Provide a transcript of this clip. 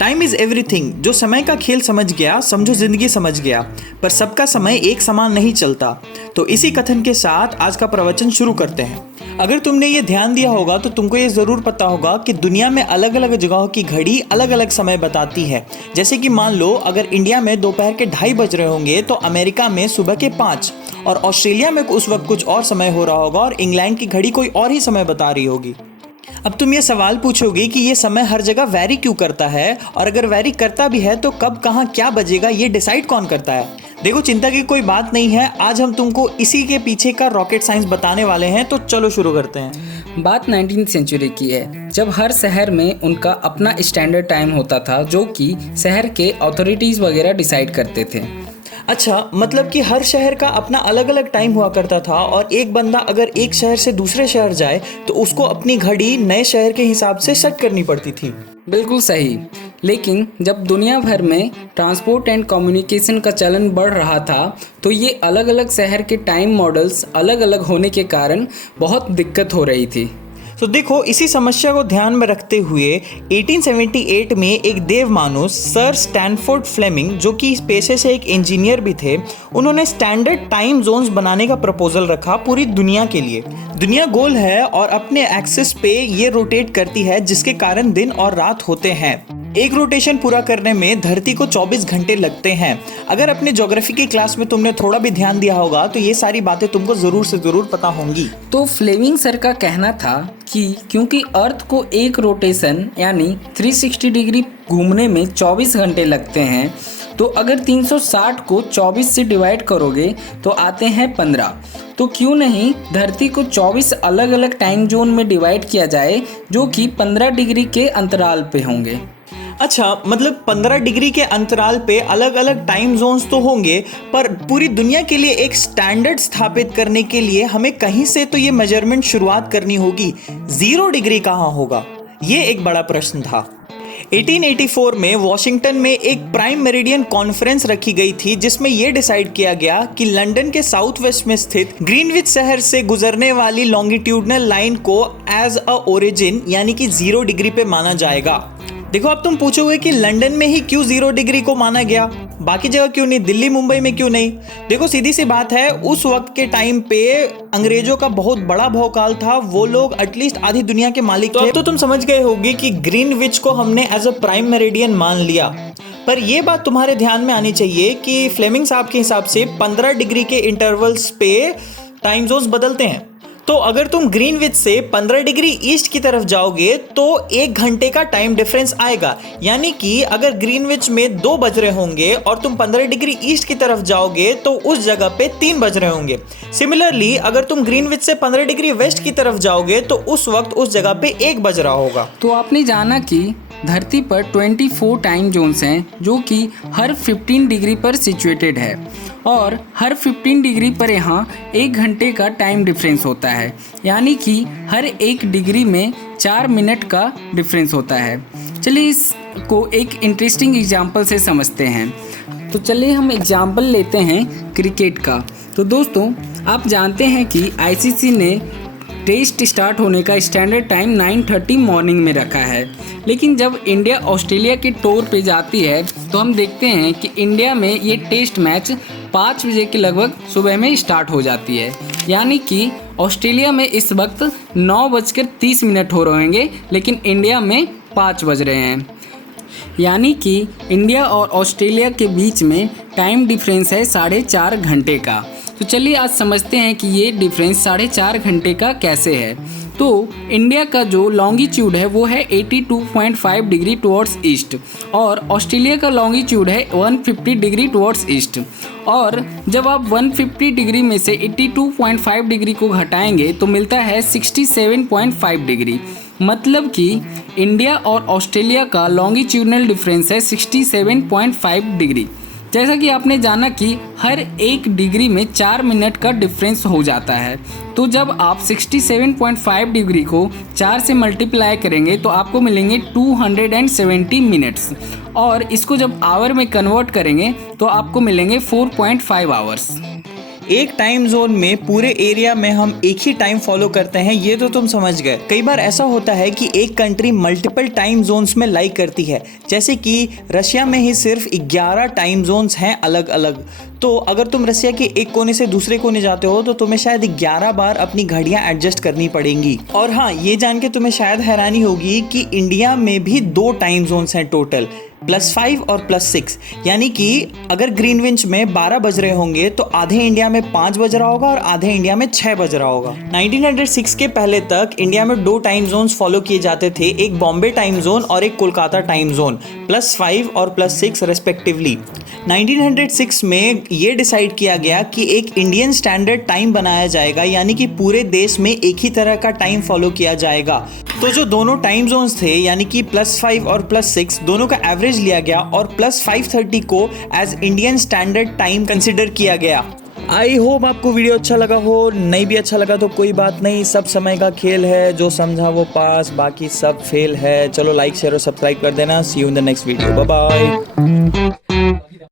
Time is everything. जो समय का खेल समझ गया समझो जिंदगी समझ गया, पर सबका समय एक समान नहीं चलता। तो इसी कथन के साथ आज का प्रवचन शुरू करते हैं। अगर तुमने ये ध्यान दिया होगा तो तुमको ये जरूर पता होगा कि दुनिया में अलग अलग जगहों की घड़ी अलग अलग समय बताती है। जैसे कि मान लो अगर इंडिया में दोपहर के 2:30 बज रहे होंगे तो अमेरिका में सुबह के 5, और ऑस्ट्रेलिया में उस वक्त कुछ और समय हो रहा होगा और इंग्लैंड की घड़ी कोई और ही समय बता रही होगी। अब तुम ये सवाल पूछोगे कि ये समय हर जगह वैरी क्यों करता है, और अगर वैरी करता भी है तो कब कहाँ क्या बजेगा ये डिसाइड कौन करता है। देखो, चिंता की कोई बात नहीं है, आज हम तुमको इसी के पीछे का रॉकेट साइंस बताने वाले हैं। तो चलो शुरू करते हैं। बात 19वीं सेंचुरी की है, जब हर शहर में उनका अपना स्टैंडर्ड टाइम होता था जो कि शहर के अथॉरिटीज़ वगैरह डिसाइड करते थे। अच्छा, मतलब कि हर शहर का अपना अलग अलग टाइम हुआ करता था, और एक बंदा अगर एक शहर से दूसरे शहर जाए तो उसको अपनी घड़ी नए शहर के हिसाब से सेट करनी पड़ती थी। बिल्कुल सही। लेकिन जब दुनिया भर में ट्रांसपोर्ट एंड कम्युनिकेशन का चलन बढ़ रहा था तो ये अलग अलग शहर के टाइम मॉडल्स अलग अलग होने के कारण बहुत दिक्कत हो रही थी। तो देखो, इसी समस्या को ध्यान में रखते हुए 1878 में एक देवमानुष सर स्टैनफोर्ड फ्लेमिंग, जो कि इस पेशे से एक इंजीनियर भी थे, उन्होंने स्टैंडर्ड टाइम जोन्स बनाने का प्रपोजल रखा पूरी दुनिया के लिए। दुनिया गोल है और अपने एक्सिस पे ये रोटेट करती है, जिसके कारण दिन और रात होते हैं। एक रोटेशन पूरा करने में धरती को 24 घंटे लगते हैं। अगर अपने ज्योग्राफी की क्लास में तुमने थोड़ा भी ध्यान दिया होगा तो ये सारी बातें तुमको जरूर से जरूर पता होंगी। तो फ्लेमिंग सर का कहना था कि क्योंकि अर्थ को एक रोटेशन यानी 360 डिग्री घूमने में 24 घंटे लगते हैं, तो अगर 360 को 24 से डिवाइड करोगे तो आते हैं 15। तो क्यों नहीं धरती को 24 अलग अलग टाइम जोन में डिवाइड किया जाए जो कि 15 डिग्री के अंतराल पे होंगे। अच्छा, मतलब 15 डिग्री के अंतराल पे अलग अलग टाइम जोन्स तो होंगे, पर पूरी दुनिया के लिए एक स्टैंडर्ड स्थापित करने के लिए हमें कहीं से तो ये मेजरमेंट शुरुआत करनी होगी। 0 डिग्री कहाँ होगा, ये एक बड़ा प्रश्न था। 1884 में वॉशिंगटन में एक प्राइम मेरिडियन कॉन्फ्रेंस रखी गई थी, जिसमें यह डिसाइड किया गया कि लंदन के साउथ वेस्ट में स्थित ग्रीनविच शहर से गुजरने वाली लॉन्गिट्यूडनल लाइन को एज अ ओरिजिन यानी कि 0 डिग्री पे माना जाएगा। देखो, अब तुम पूछोगे कि लंदन में ही क्यों 0 डिग्री को माना गया, बाकी जगह क्यों नहीं, दिल्ली मुंबई में क्यों नहीं। देखो, सीधी सी बात है, उस वक्त के टाइम पे अंग्रेजों का बहुत बड़ा भौकाल था, वो लोग एटलीस्ट आधी दुनिया के मालिक थे। तो तुम समझ गए होगे कि ग्रीनविच को हमने एज अ प्राइम मेरिडियन मान लिया। पर यह बात तुम्हारे ध्यान में आनी चाहिए कि फ्लेमिंग साहब के हिसाब से 15 डिग्री के इंटरवल्स पे टाइम जोन्स बदलते हैं। तो अगर तुम ग्रीनविच से 15 डिग्री ईस्ट की तरफ जाओगे तो 1 घंटे का टाइम डिफरेंस आएगा। यानी कि अगर ग्रीनविच में 2 बज रहे होंगे और तुम 15 डिग्री ईस्ट की तरफ जाओगे तो उस जगह पे 3 बज रहे होंगे। सिमिलरली अगर तुम ग्रीनविच से 15 डिग्री वेस्ट की तरफ जाओगे तो उस वक्त उस जगह पे 1 बज रहा होगा। तो आपने जाना कि धरती पर 24 टाइम जोन्स हैं जो कि हर 15 डिग्री पर सिचुएटेड है, और हर 15 डिग्री पर यहाँ 1 घंटे का टाइम डिफरेंस होता है। यानी कि हर 1 डिग्री में 4 मिनट का डिफरेंस होता है। चलिए इसको एक इंटरेस्टिंग एग्जाम्पल से समझते हैं। तो चलिए हम एग्जाम्पल लेते हैं क्रिकेट का। तो दोस्तों, आप जानते हैं कि आईसीसी ने टेस्ट स्टार्ट होने का स्टैंडर्ड टाइम 9:30 मॉर्निंग में रखा है, लेकिन जब इंडिया ऑस्ट्रेलिया के टूर पे जाती है तो हम देखते हैं कि इंडिया में ये टेस्ट मैच 5 बजे के लगभग सुबह में स्टार्ट हो जाती है। यानी कि ऑस्ट्रेलिया में इस वक्त 9:30 हो रहे होंगे, लेकिन इंडिया में 5 बज रहे हैं। यानी कि इंडिया और ऑस्ट्रेलिया के बीच में टाइम डिफरेंस है 4.5 घंटे का। तो चलिए आज समझते हैं कि ये डिफरेंस 4.5 घंटे का कैसे है। तो इंडिया का जो लॉन्गिट्यूड है वो है 82.5 डिग्री टुवर्ड्स ईस्ट, और ऑस्ट्रेलिया का लॉन्गिट्यूड है 150 डिग्री टुवर्ड्स ईस्ट। और जब आप 150 डिग्री में से 82.5 डिग्री को घटाएंगे तो मिलता है 67.5 डिग्री। मतलब कि इंडिया और ऑस्ट्रेलिया का लॉन्गिट्यूडनल डिफरेंस है 67.5 डिग्री। जैसा कि आपने जाना कि हर 1 डिग्री में 4 मिनट का डिफरेंस हो जाता है। तो जब आप 67.5 डिग्री को 4 से मल्टीप्लाई करेंगे तो आपको मिलेंगे 270 मिनट्स, और इसको जब आवर में कन्वर्ट करेंगे तो आपको मिलेंगे 4.5 आवर्स। एक टाइम जोन में पूरे एरिया में हम एक ही टाइम फॉलो करते हैं, ये तो तुम समझ गए। कई बार ऐसा होता है कि एक कंट्री मल्टीपल टाइम जोन्स में लाइक करती है, जैसे कि रशिया में ही सिर्फ 11 टाइम जोन्स हैं अलग अलग। तो अगर तुम रसिया के एक कोने से दूसरे कोने जाते हो तो तुम्हें शायद 11 बार अपनी घड़ियां एडजस्ट करनी पड़ेंगी। और हाँ, ये जान के तुम्हें शायद हैरानी होगी कि इंडिया में भी 2 टाइम जोन्स हैं टोटल, +5 और +6। यानी कि अगर ग्रीनविच में 12 बज रहे होंगे तो आधे इंडिया में 5 बज रहा होगा और आधे इंडिया में 6 बज रहा होगा। 1906 के पहले तक इंडिया में 2 टाइम जोन्स फॉलो किए जाते थे, एक बॉम्बे टाइम जोन और एक कोलकाता टाइम जोन, +5 और +6 रेस्पेक्टिवली। 1906 में ये डिसाइड किया गया कि एक इंडियन स्टैंडर्ड टाइम बनाया जाएगा, यानी कि पूरे देश में एक ही तरह का टाइम फॉलो किया जाएगा। तो जो दोनों टाइम जोन्स थे यानी कि +5 और +6 दोनों का एवरेज लिया गया और +5:30 को as Indian standard time consider किया गया। आई होप आपको वीडियो अच्छा लगा हो, नहीं भी अच्छा लगा तो कोई बात नहीं, सब समय का खेल है, जो समझा वो पास, बाकी सब फेल है। चलो लाइक शेयर और सब्सक्राइब कर देना। See you in the next video, bye bye.